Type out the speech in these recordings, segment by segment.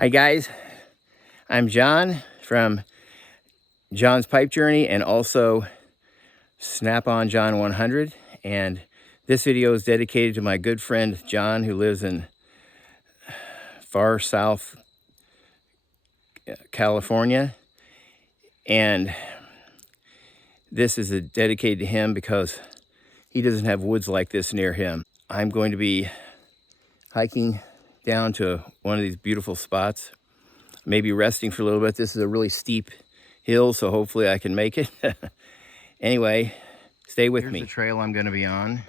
Hi guys, I'm John from John's Pipe Journey and also Snap-on John 100, and this video is dedicated to my good friend John, who lives in far south California. And this is dedicated to him because he doesn't have woods like this near him. I'm going to be hiking down to one of these beautiful spots, maybe resting for a little bit. This is a really steep hill, so hopefully I can make it. Anyway, stay with me. Here's the trail I'm going to be on.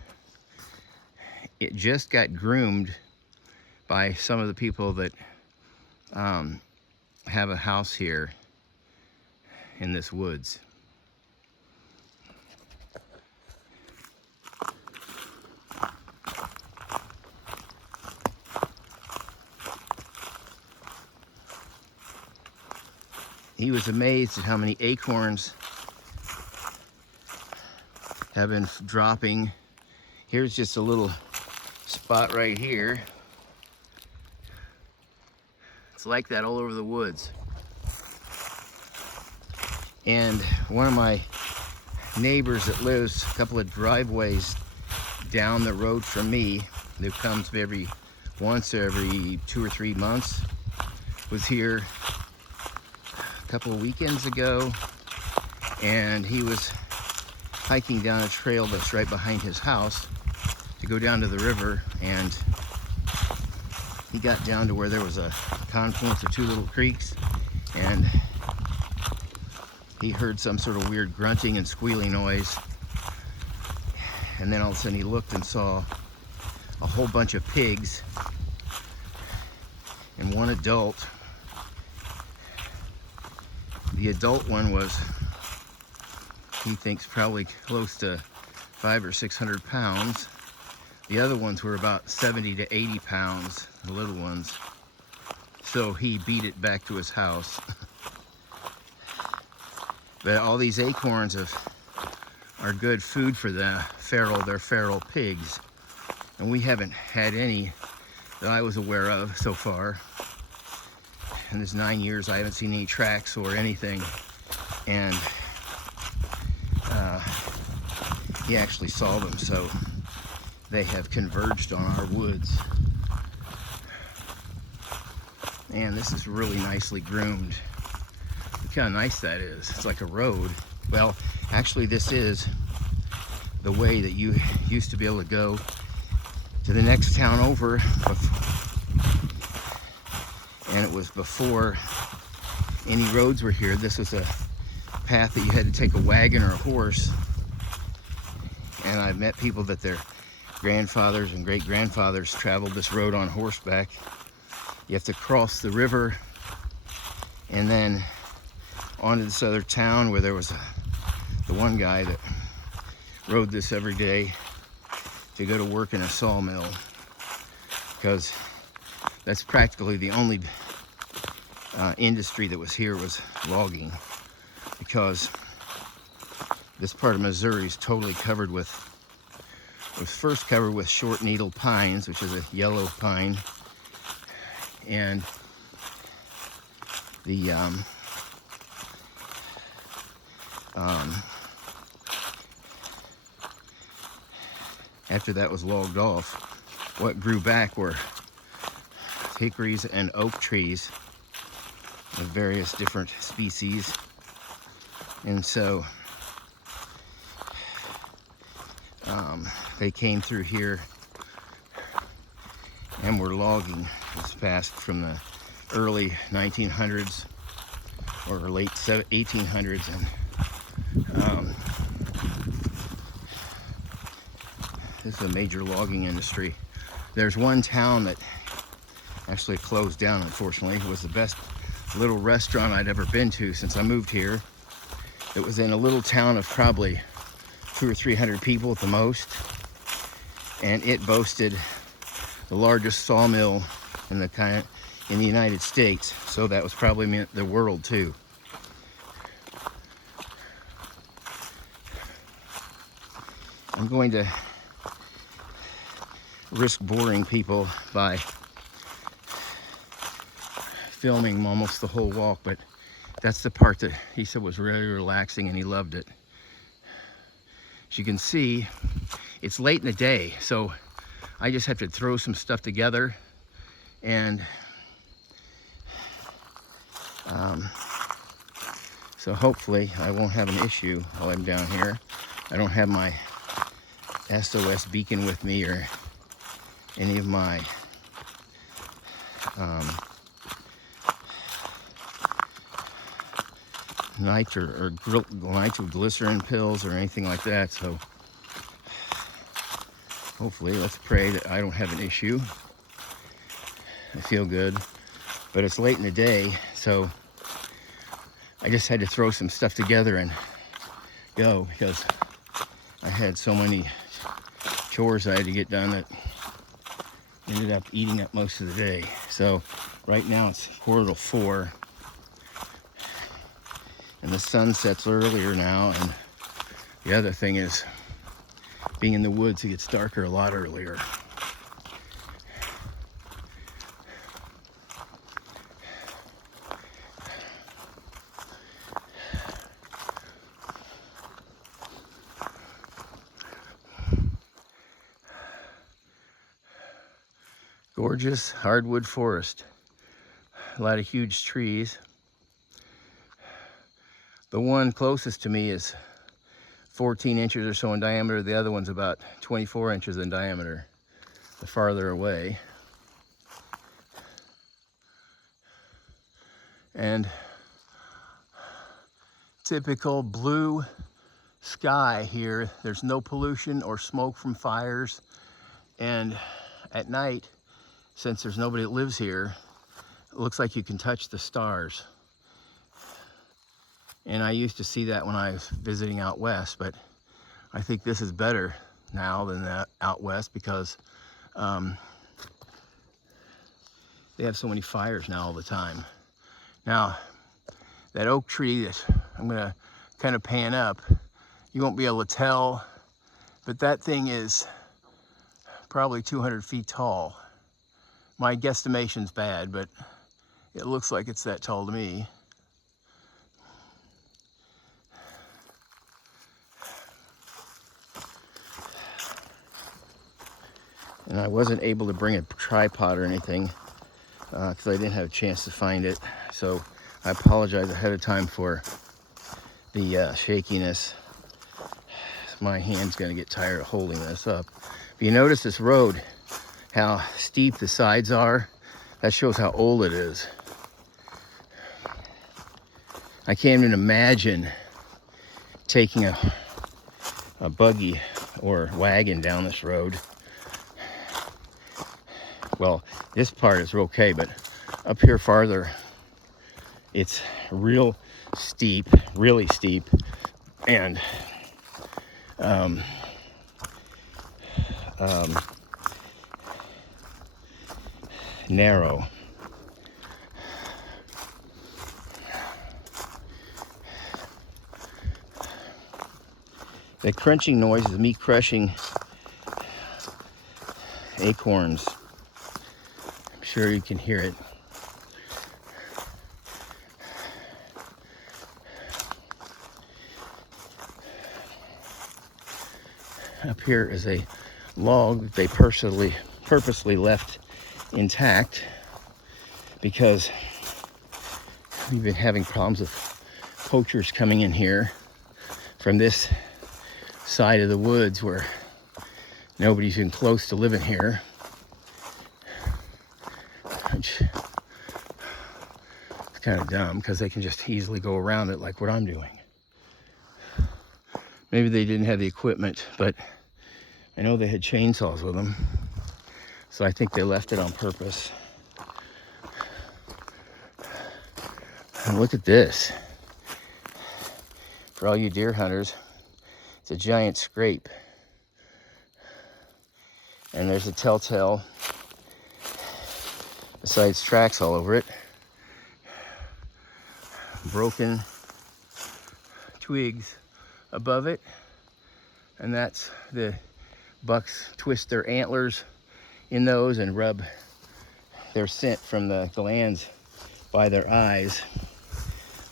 It just got groomed by some of the people that have a house here in this woods. He was amazed at how many acorns have been dropping. Here's just a little spot right here. It's like that all over the woods. And one of my neighbors that lives a couple of driveways down the road from me, that comes once every 2 or 3 months, was here a couple of weekends ago, and he was hiking down a trail that's right behind his house to go down to the river, and he got down to where there was a confluence of two little creeks, and he heard some sort of weird grunting and squealing noise, and then all of a sudden he looked and saw a whole bunch of pigs and one adult. The adult one was, he thinks, probably close to 500 or 600 pounds. The other ones were about 70 to 80 pounds, the little ones. So he beat it back to his house. But all these acorns are good food for they're feral pigs. And we haven't had any that I was aware of so far. In this 9 years, I haven't seen any tracks or anything. And he actually saw them, so they have converged on our woods. And this is really nicely groomed. Look how nice that is. It's like a road. Well, actually this is the way that you used to be able to go to the next town over. And it was before any roads were here. This was a path that you had to take a wagon or a horse. And I've met people that their grandfathers and great-grandfathers traveled this road on horseback. You have to cross the river and then onto this other town where there was the one guy that rode this every day to go to work in a sawmill, because that's practically the only industry that was here, was logging, because this part of Missouri is totally covered was first covered with short needle pines, which is a yellow pine, and the after that was logged off, what grew back were hickories and oak trees of various different species. And so they came through here and were logging this past from the early 1900s or late 1800s, and this is a major logging industry. There's one town that actually closed down, unfortunately. It was the best little restaurant I'd ever been to since I moved here. It was in a little town of probably 200 or 300 people at the most, and it boasted the largest sawmill in the United States, so that was probably meant the world too. I'm going to risk boring people by filming almost the whole walk, but that's the part that he said was really relaxing and he loved it. As you can see, it's late in the day, so I just have to throw some stuff together, and so hopefully I won't have an issue while I'm down here. I don't have my SOS beacon with me or any of my nitroglycerin pills or anything like that, so hopefully, let's pray that I don't have an issue. I feel good, but it's late in the day, so I just had to throw some stuff together and go, because I had so many chores I had to get done that ended up eating up most of the day. So right now it's 3:45, and the sun sets earlier now, and the other thing is, being in the woods, it gets darker a lot earlier. Gorgeous hardwood forest. A lot of huge trees. The one closest to me is 14 inches or so in diameter. The other one's about 24 inches in diameter, the farther away. And typical blue sky here. There's no pollution or smoke from fires. And at night, since there's nobody that lives here, it looks like you can touch the stars. And I used to see that when I was visiting out west, but I think this is better now than that out west, because they have so many fires now all the time. Now, that oak tree that I'm gonna kind of pan up, you won't be able to tell, but that thing is probably 200 feet tall. My guesstimation's bad, but it looks like it's that tall to me. And I wasn't able to bring a tripod or anything because I didn't have a chance to find it. So I apologize ahead of time for the shakiness. My hand's gonna get tired of holding this up. But you notice this road, how steep the sides are? That shows how old it is. I can't even imagine taking a buggy or wagon down this road. Well, this part is okay, but up here farther, it's real steep, really steep, and narrow. The crunching noise is me crushing acorns. I'm sure you can hear it. Up here is a log that they purposely left intact because we've been having problems with poachers coming in here from this side of the woods where nobody's even close to living here, which is kind of dumb because they can just easily go around it like what I'm doing. Maybe they didn't have the equipment, but I know they had chainsaws with them, so I think they left it on purpose. And look at this. For all you deer hunters, it's a giant scrape. And there's a telltale, besides tracks all over it, broken twigs above it. And that's the bucks twist their antlers in those and rub their scent from the glands by their eyes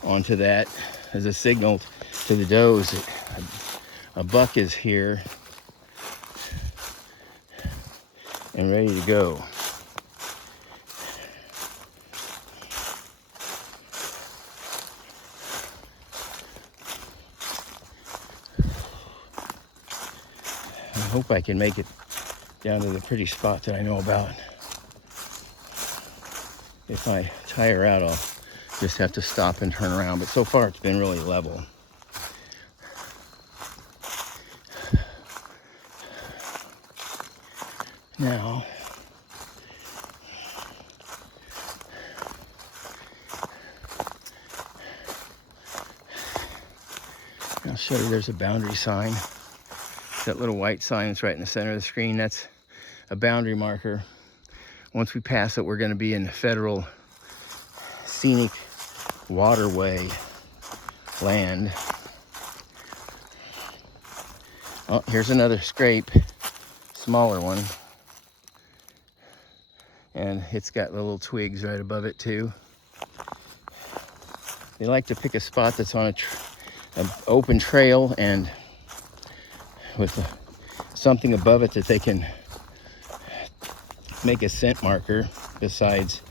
onto that as a signal to the does that a buck is here and ready to go. I hope I can make it down to the pretty spot that I know about. If I tire out, I'll just have to stop and turn around, but so far it's been really level. Now, I'll show you there's a boundary sign. That little white sign that's right in the center of the screen, that's a boundary marker. Once we pass it, we're going to be in the federal scenic waterway land. Oh, here's another scrape, smaller one. And it's got little twigs right above it too. They like to pick a spot that's on an open trail and with something above it that they can make a scent marker. Besides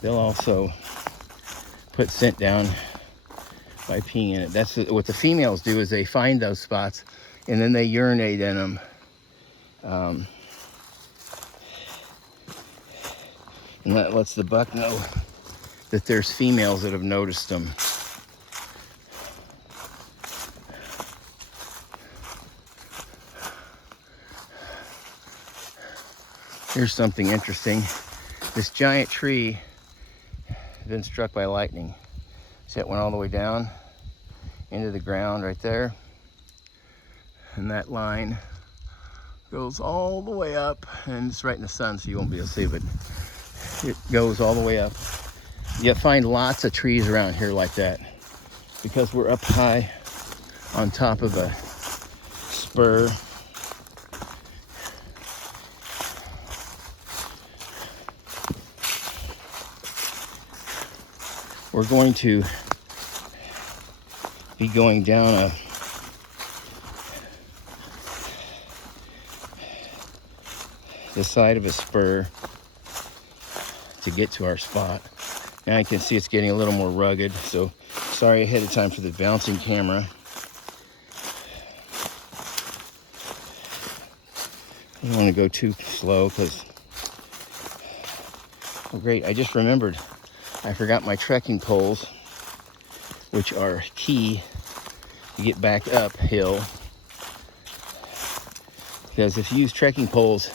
they'll also put scent down by peeing in it. That's what the females do, is they find those spots and then they urinate in them. And that lets the buck know that there's females that have noticed them. Here's something interesting. This giant tree has been struck by lightning. See, it went all the way down into the ground right there. And that line goes all the way up, and it's right in the sun, so you won't be able to see it, but it goes all the way up. You find lots of trees around here like that because we're up high on top of a spur. We're going to be going down the side of a spur to get to our spot. Now I can see it's getting a little more rugged, so sorry ahead of time for the bouncing camera. I don't want to go too slow because, oh great, I just remembered I forgot my trekking poles, which are key to get back uphill. Because if you use trekking poles,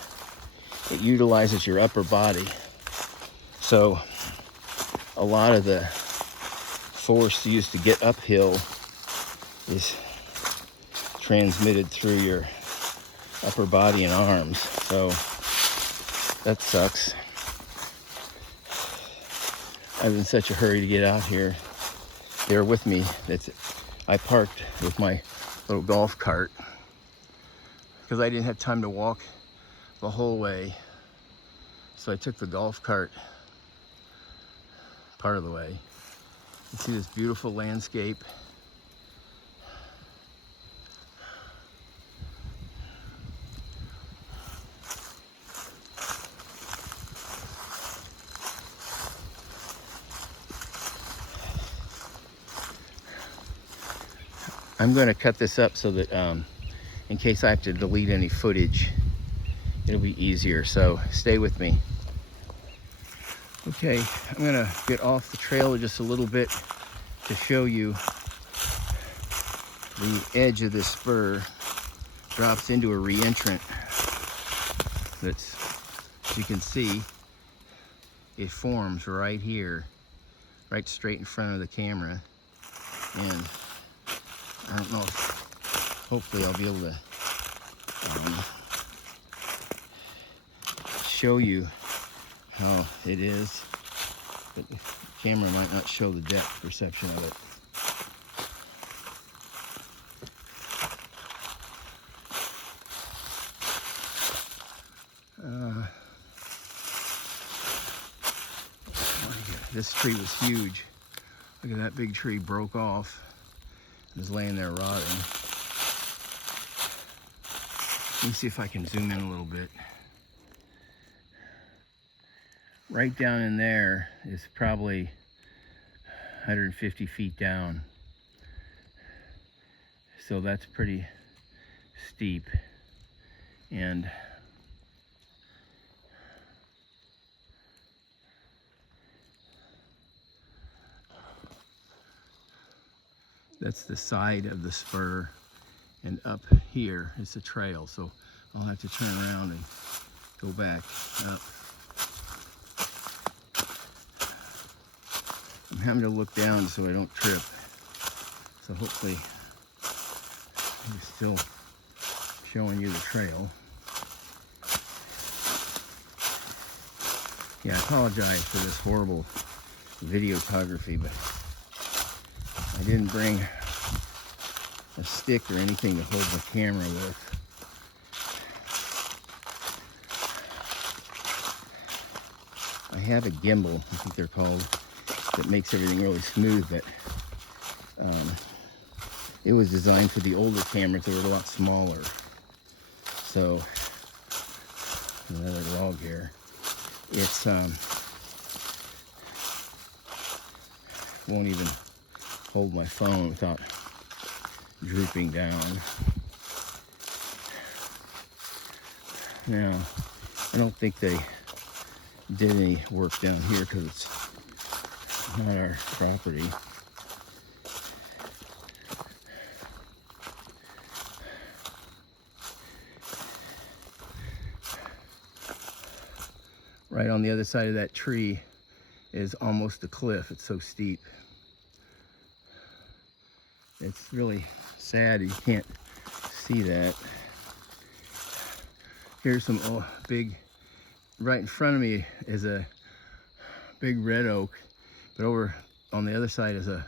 it utilizes your upper body. So a lot of the force used to get uphill is transmitted through your upper body and arms. So that sucks. I was in such a hurry to get out here. They were with me. I parked with my little golf cart because I didn't have time to walk the whole way. So I took the golf cart part of the way. You see this beautiful landscape. I'm going to cut this up so that in case I have to delete any footage, it'll be easier. So stay with me. Okay, I'm going to get off the trail just a little bit to show you the edge of this spur drops into a reentrant that's, as you can see, it forms right here, right straight in front of the camera. And I don't know if, hopefully I'll be able to show you how it is, but the camera might not show the depth perception of it. this tree was huge. Look at that big tree, broke off. It was laying there rotting. Let me see if I can zoom in a little bit. Right down in there is probably 150 feet down. So that's pretty steep. And that's the side of the spur, and up here is a trail. So I'll have to turn around and go back up. I'm having to look down so I don't trip. So hopefully I'm still showing you the trail. Yeah, I apologize for this horrible videography, but I didn't bring a stick or anything to hold the camera with. I have a gimbal, I think they're called, that makes everything really smooth, but it was designed for the older cameras that were a lot smaller. So, another log here. It's won't even hold my phone without drooping down. Now, I don't think they did any work down here because it's not our property. Right on the other side of that tree is almost a cliff. It's so steep. It's really sad you can't see that. Here's some big, right in front of me is a big red oak, but over on the other side is a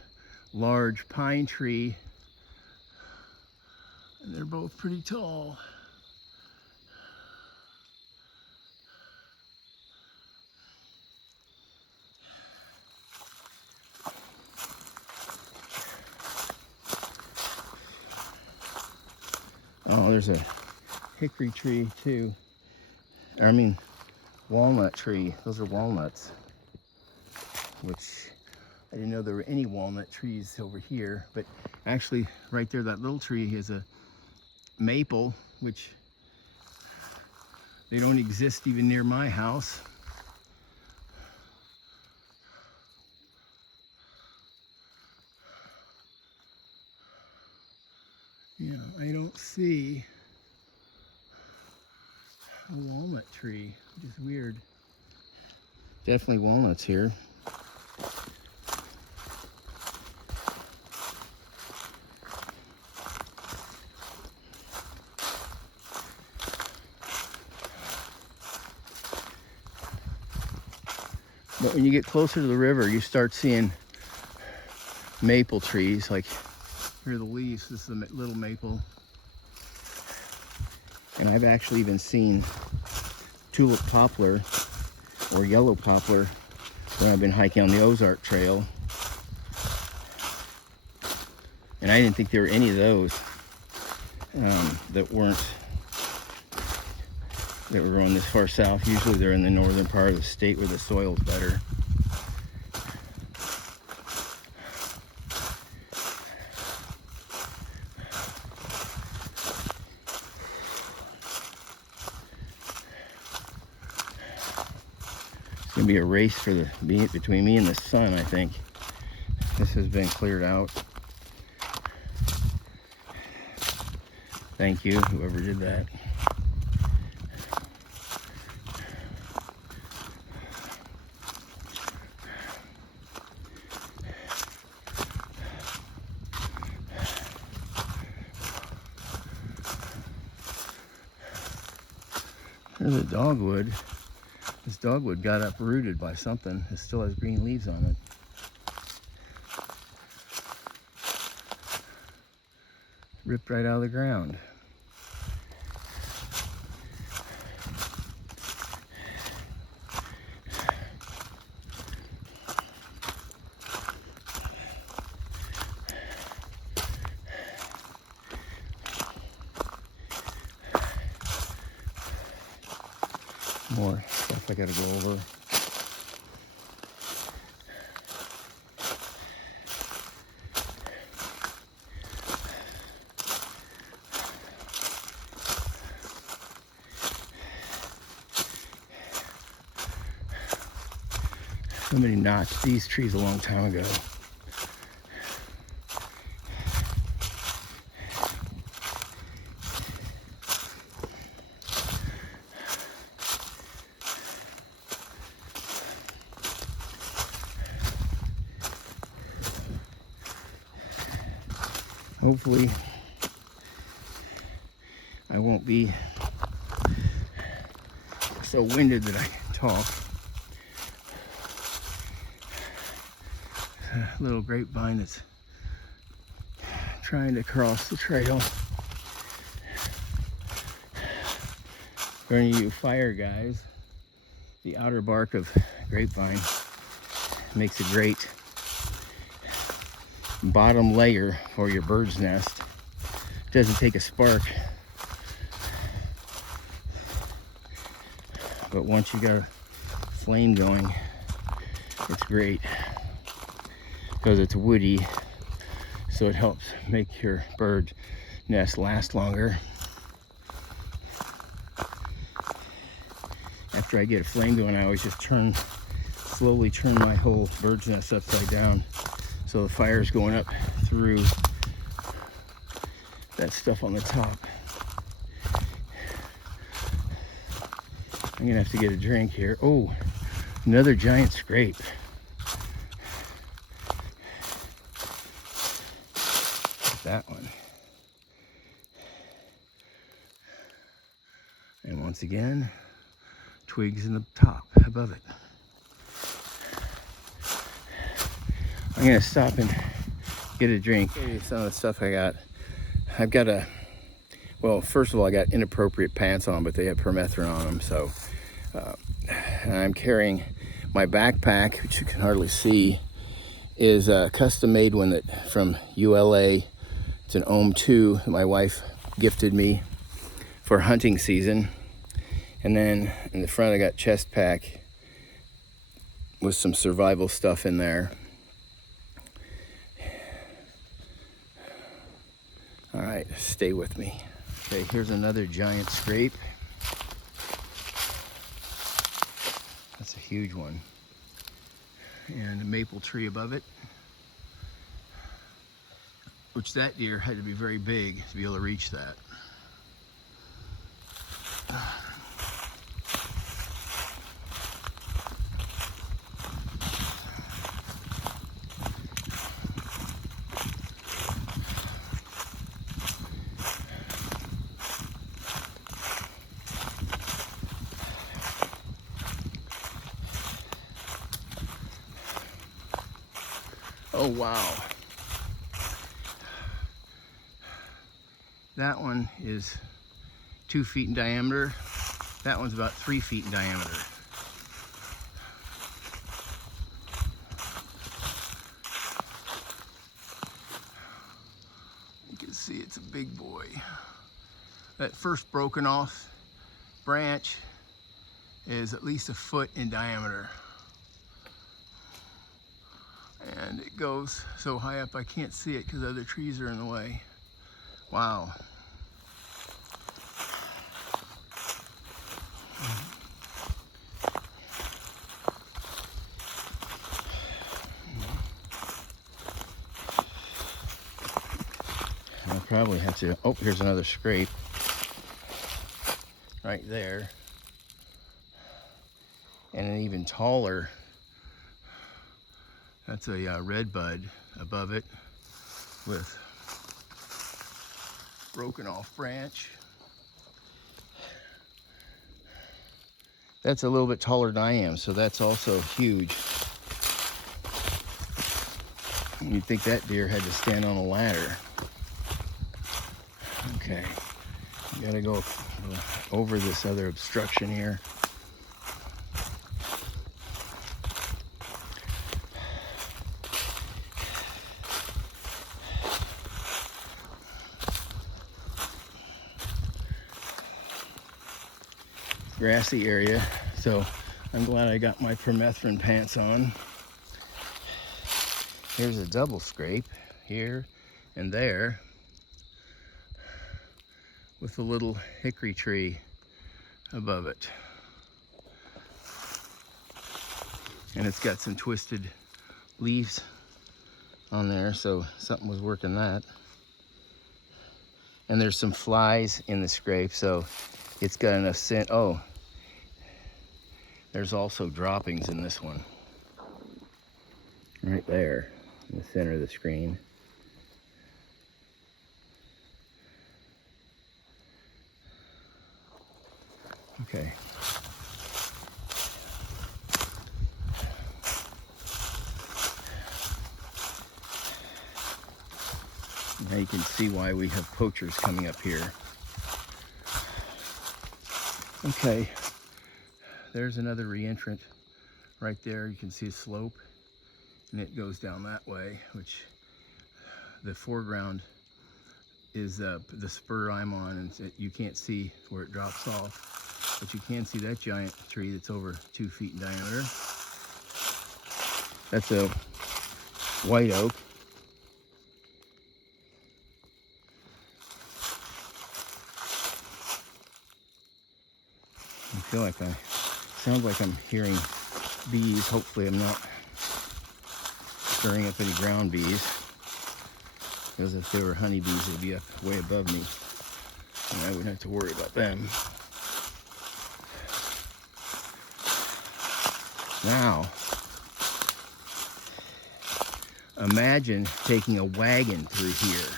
large pine tree, and they're both pretty tall. Oh, there's a hickory tree too. I mean, walnut tree. Those are walnuts, which I didn't know there were any walnut trees over here. But actually, right there, that little tree is a maple, which they don't exist even near my house. Yeah, I don't see a walnut tree, which is weird. Definitely walnuts here. But when you get closer to the river, you start seeing maple trees. Like, here are the leaves. This is a little maple. And I've actually even seen tulip poplar or yellow poplar when I've been hiking on the Ozark Trail. And I didn't think there were any of those that were growing this far south. Usually they're in the northern part of the state where the soil's better. It's gonna be a race for between me and the sun, I think. This has been cleared out. Thank you, whoever did that. There's a dogwood. This dogwood got uprooted by something. It still has green leaves on it. Ripped right out of the ground. More stuff I gotta go over. Somebody notched these trees a long time ago. Hopefully, I won't be so winded that I talk. A little grapevine that's trying to cross the trail. For any of you fire guys, the outer bark of grapevine makes a great bottom layer for your bird's nest. It doesn't take a spark, but once you got a flame going, it's great because it's woody, so it helps make your bird nest last longer. After I get a flame going, I always just slowly turn my whole bird's nest upside down, so the fire's going up through that stuff on the top. I'm gonna have to get a drink here. Oh, another giant scrape. That one. And once again, twigs in the top above it. I'm gonna stop and get a drink. Some of the stuff I got. I've got well, first of all, I got inappropriate pants on, but they have permethrin on them, so and I'm carrying my backpack, which you can hardly see, is a custom made one that from ULA. It's an Ohm 2 that my wife gifted me for hunting season. And then in the front I got chest pack with some survival stuff in there. All right, stay with me. Okay, here's another giant scrape. That's a huge one. And a maple tree above it, which that deer had to be very big to be able to reach that. Oh, wow. That one is 2 feet in diameter. That one's about 3 feet in diameter. You can see it's a big boy. That first broken off branch is at least 1 foot in diameter. And it goes so high up I can't see it because other trees are in the way. Wow. I'll probably have to, oh, here's another scrape right there. And an even taller, that's a red bud above it with broken off branch. That's a little bit taller than I am, so that's also huge. You'd think that deer had to stand on a ladder. Okay, gotta go over this other obstruction here. grassy area. So I'm glad I got my permethrin pants on. Here's a double scrape here and there with a little hickory tree above it. And it's got some twisted leaves on there, so something was working that. And there's some flies in the scrape, so it's got enough scent. Oh, there's also droppings in this one. Right there, in the center of the screen. Okay. Now you can see why we have poachers coming up here. Okay, there's another reentrant right there. You can see a slope, and it goes down that way, which the foreground is the spur I'm on, and you can't see where it drops off, but you can see that giant tree that's over 2 feet in diameter. That's a white oak. I feel like sounds like I'm hearing bees. Hopefully I'm not stirring up any ground bees, because if there were honeybees, they'd be up way above me, and I wouldn't have to worry about them. Now, imagine taking a wagon through here.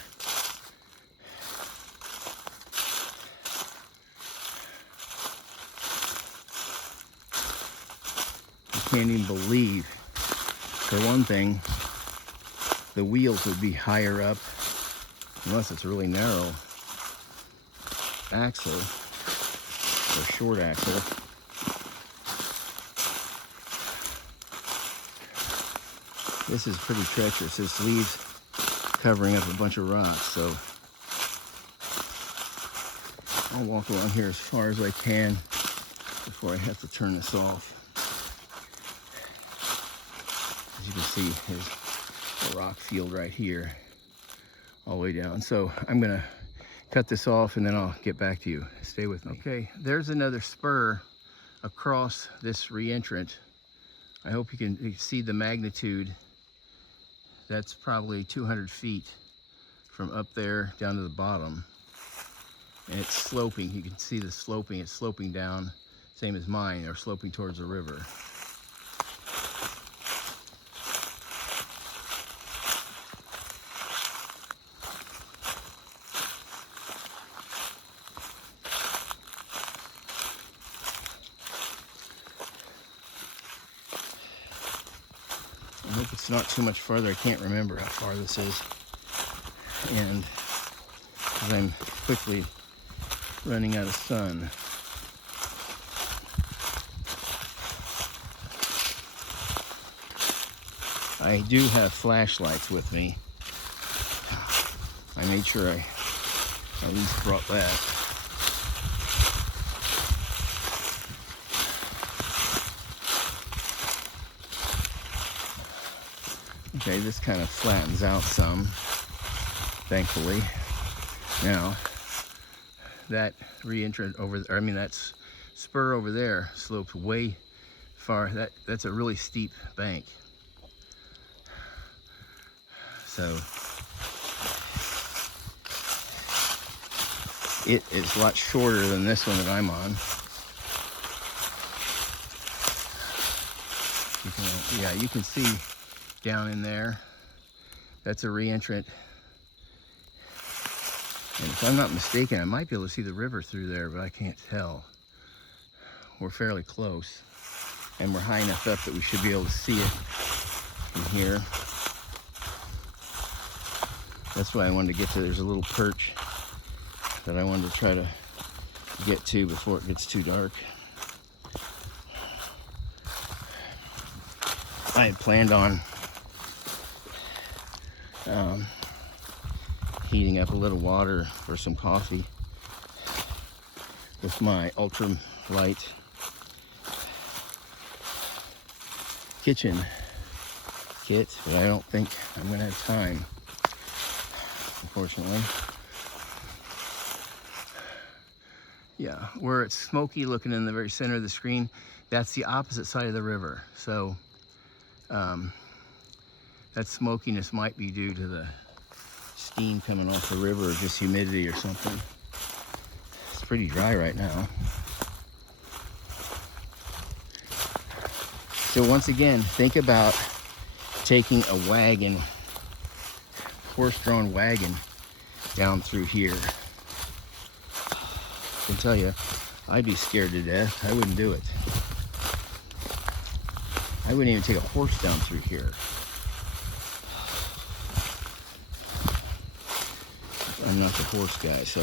I can't even believe, for one thing, the wheels would be higher up, unless it's a really narrow axle or short axle. This is pretty treacherous. This leaves covering up a bunch of rocks, so I'll walk along here as far as I can before I have to turn this off. As you can see, there's a rock field right here, all the way down. So I'm gonna cut this off and then I'll get back to you. Stay with me. Okay, there's another spur across this reentrant. I hope you can see the magnitude. That's probably 200 feet from up there down to the bottom. And it's sloping. You can see the sloping. It's sloping down, same as mine, or sloping towards the river. I hope it's not too much further. I can't remember how far this is. And I'm quickly running out of sun. I do have flashlights with me. I made sure I at least brought that. Okay, this kind of flattens out some, thankfully. Now, that reentrant over there, I mean that spur over there slopes way far. That's a really steep bank. So it is a lot shorter than this one that I'm on. You can see down in there, that's a reentrant. And if I'm not mistaken, I might be able to see the river through there, but I can't tell. We're fairly close, and we're high enough up that we should be able to see it from here. That's why I wanted to get to. There's a little perch that I wanted to try to get to before it gets too dark. I had planned on heating up a little water or some coffee with my ultra light kitchen kit, but I don't think I'm going to have time, unfortunately. Yeah, where it's smoky looking in the very center of the screen, that's the opposite side of the river. So that smokiness might be due to the steam coming off the river or just humidity or something. It's pretty dry right now. So once again, think about taking a wagon, horse-drawn wagon, down through here. I can tell you, I'd be scared to death. I wouldn't do it. I wouldn't even take a horse down through here. I'm not the horse guy, so.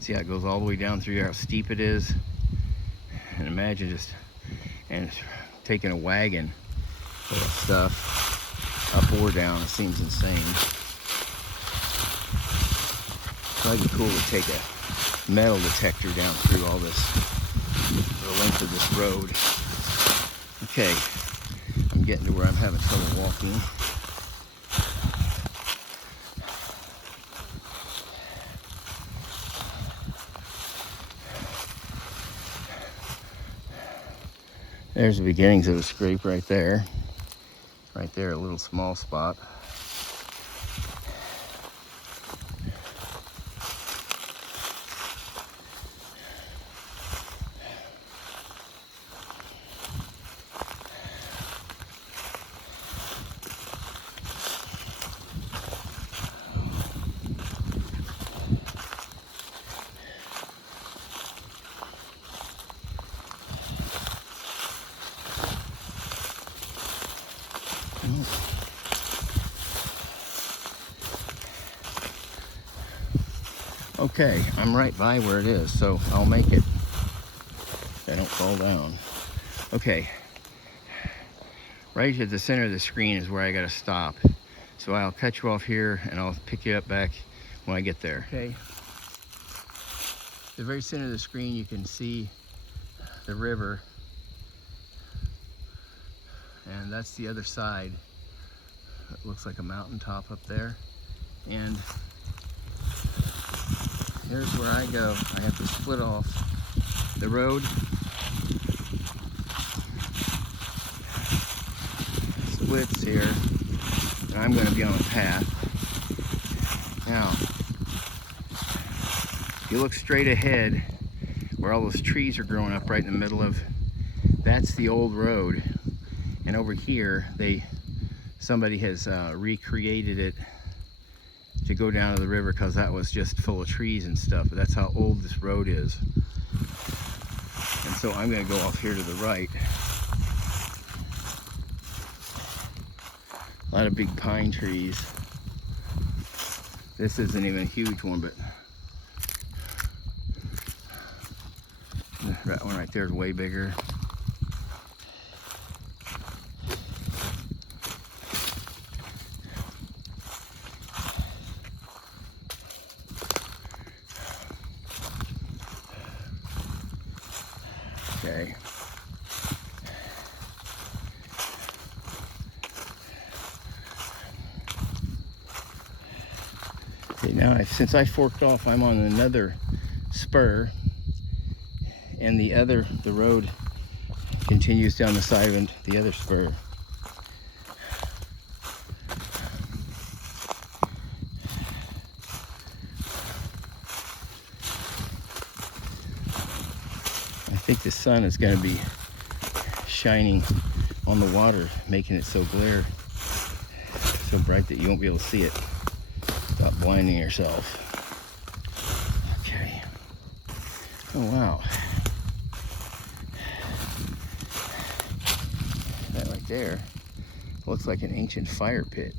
See how it goes all the way down through here, how steep it is? And imagine just, and taking a wagon full of stuff up or down, it seems insane. It'd be cool to take a metal detector down through all this, the length of this road. Okay, I'm getting to where I'm having trouble walking. There's the beginnings of a scrape right there. Right there, a little small spot. Okay, I'm right by where it is, so I'll make it. I don't fall down. Okay, right at the center of the screen is where I gotta stop. So I'll cut you off here and I'll pick you up back when I get there. Okay, the very center of the screen you can see the river, and that's the other side. It looks like a mountaintop up there, and here's where I go. I have to split off the road. Splits here, and I'm going to be on a path. Now, if you look straight ahead, where all those trees are growing up right in the middle of, that's the old road. And over here, somebody has recreated it to go down to the river because that was just full of trees and stuff. But that's how old this road is. And so I'm going to go off here to the right. A lot of big pine trees. This isn't even a huge one, but that one right there is way bigger. Okay. Okay, now since I forked off, I'm on another spur, and the road continues down the side of the other spur. I think the sun is going to be shining on the water, making it so bright that you won't be able to see it without blinding yourself. Okay. Oh wow. That right there looks like an ancient fire pit.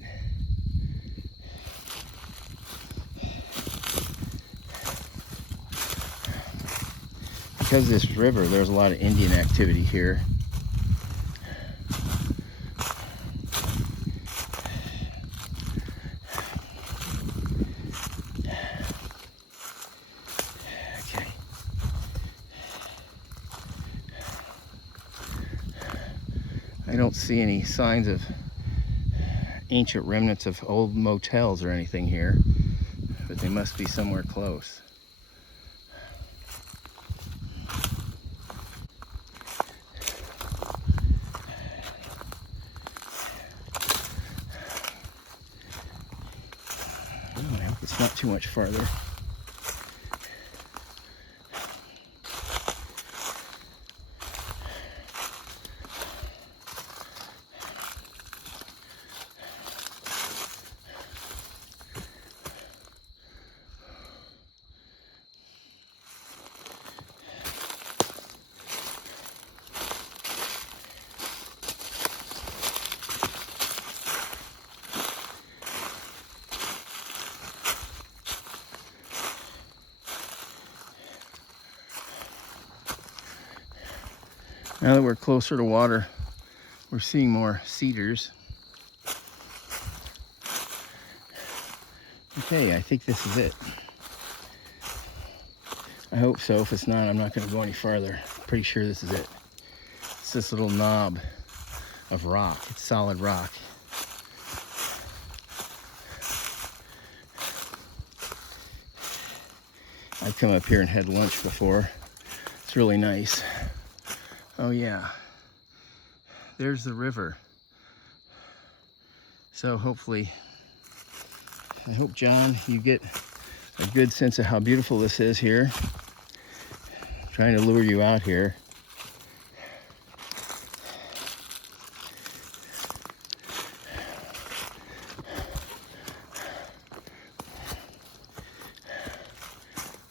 Because of this river, there's a lot of Indian activity here. I don't see any signs of ancient remnants of old motels or anything here, but they must be somewhere close. Oh, I hope it's not too much farther. Now that we're closer to water, we're seeing more cedars. Okay, I think this is it. I hope so. If it's not, I'm not going to go any farther. Pretty sure this is it. It's this little knob of rock. It's solid rock. I've come up here and had lunch before. It's really nice. Oh yeah, there's the river. So hopefully, I hope, John, you get a good sense of how beautiful this is here. I'm trying to lure you out here.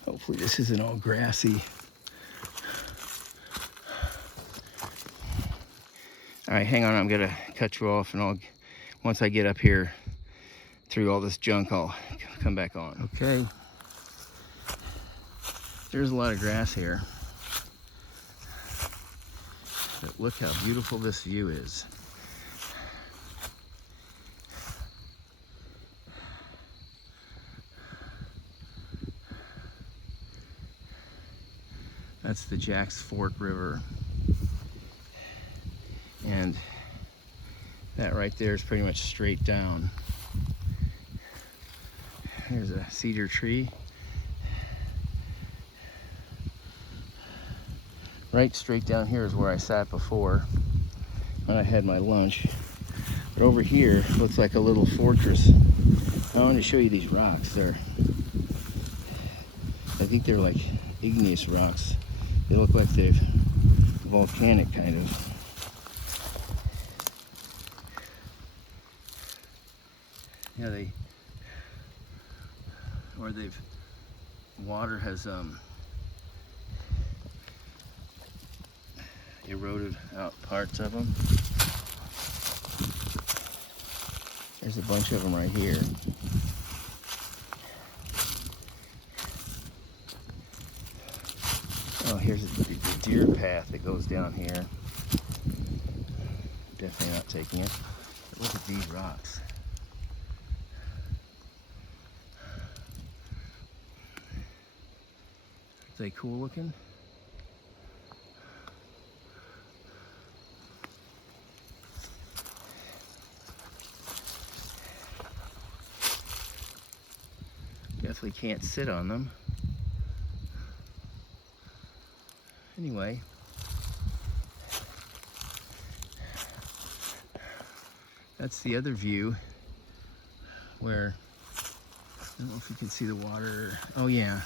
Hopefully this isn't all grassy. All right, hang on, I'm gonna cut you off, and once I get up here through all this junk, I'll come back on. Okay, there's a lot of grass here, but look how beautiful this view is. That's the Jack's Fork River. And that right there is pretty much straight down. Here's a cedar tree. Right straight down here is where I sat before when I had my lunch. But over here looks like a little fortress. I want to show you these rocks. I think they're like igneous rocks. They look like they've volcanic kind of. Yeah, water has eroded out parts of them. There's a bunch of them right here. Oh, here's the deer path that goes down here. Definitely not taking it. But look at these rocks. Are they cool looking? Definitely can't sit on them. Anyway, that's the other view where, I don't know if you can see the water. Oh yeah,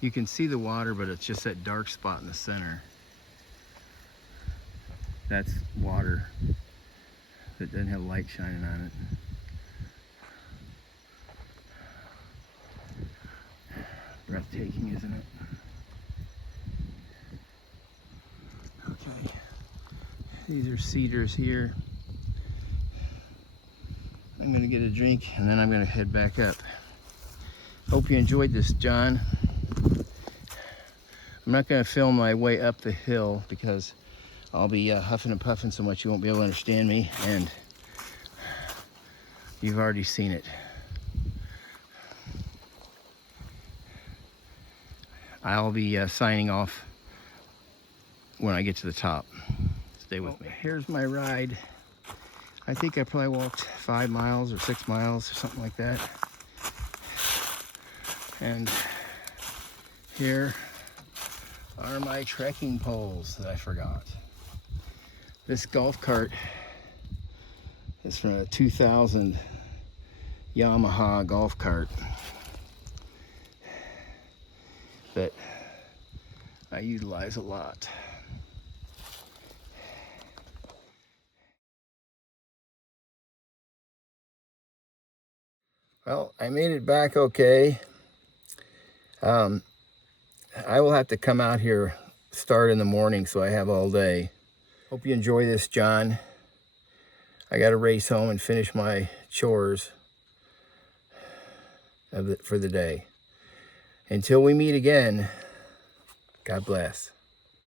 you can see the water, but it's just that dark spot in the center. That's water that doesn't have light shining on it. Breathtaking, isn't it? Okay, these are cedars here. I'm gonna get a drink and then I'm gonna head back up. Hope you enjoyed this, John. I'm not gonna film my way up the hill because I'll be huffing and puffing so much you won't be able to understand me, and you've already seen it. I'll be signing off when I get to the top. Stay with me. Here's my ride. I think I probably walked 5 miles or 6 miles or something like that. And here are my trekking poles that I forgot. This golf cart is from a 2000 Yamaha golf cart that I utilize a lot. Well, I made it back okay. I will have to come out here, start in the morning, so I have all day. Hope you enjoy this, John. I got to race home and finish my chores for the day. Until we meet again, God bless.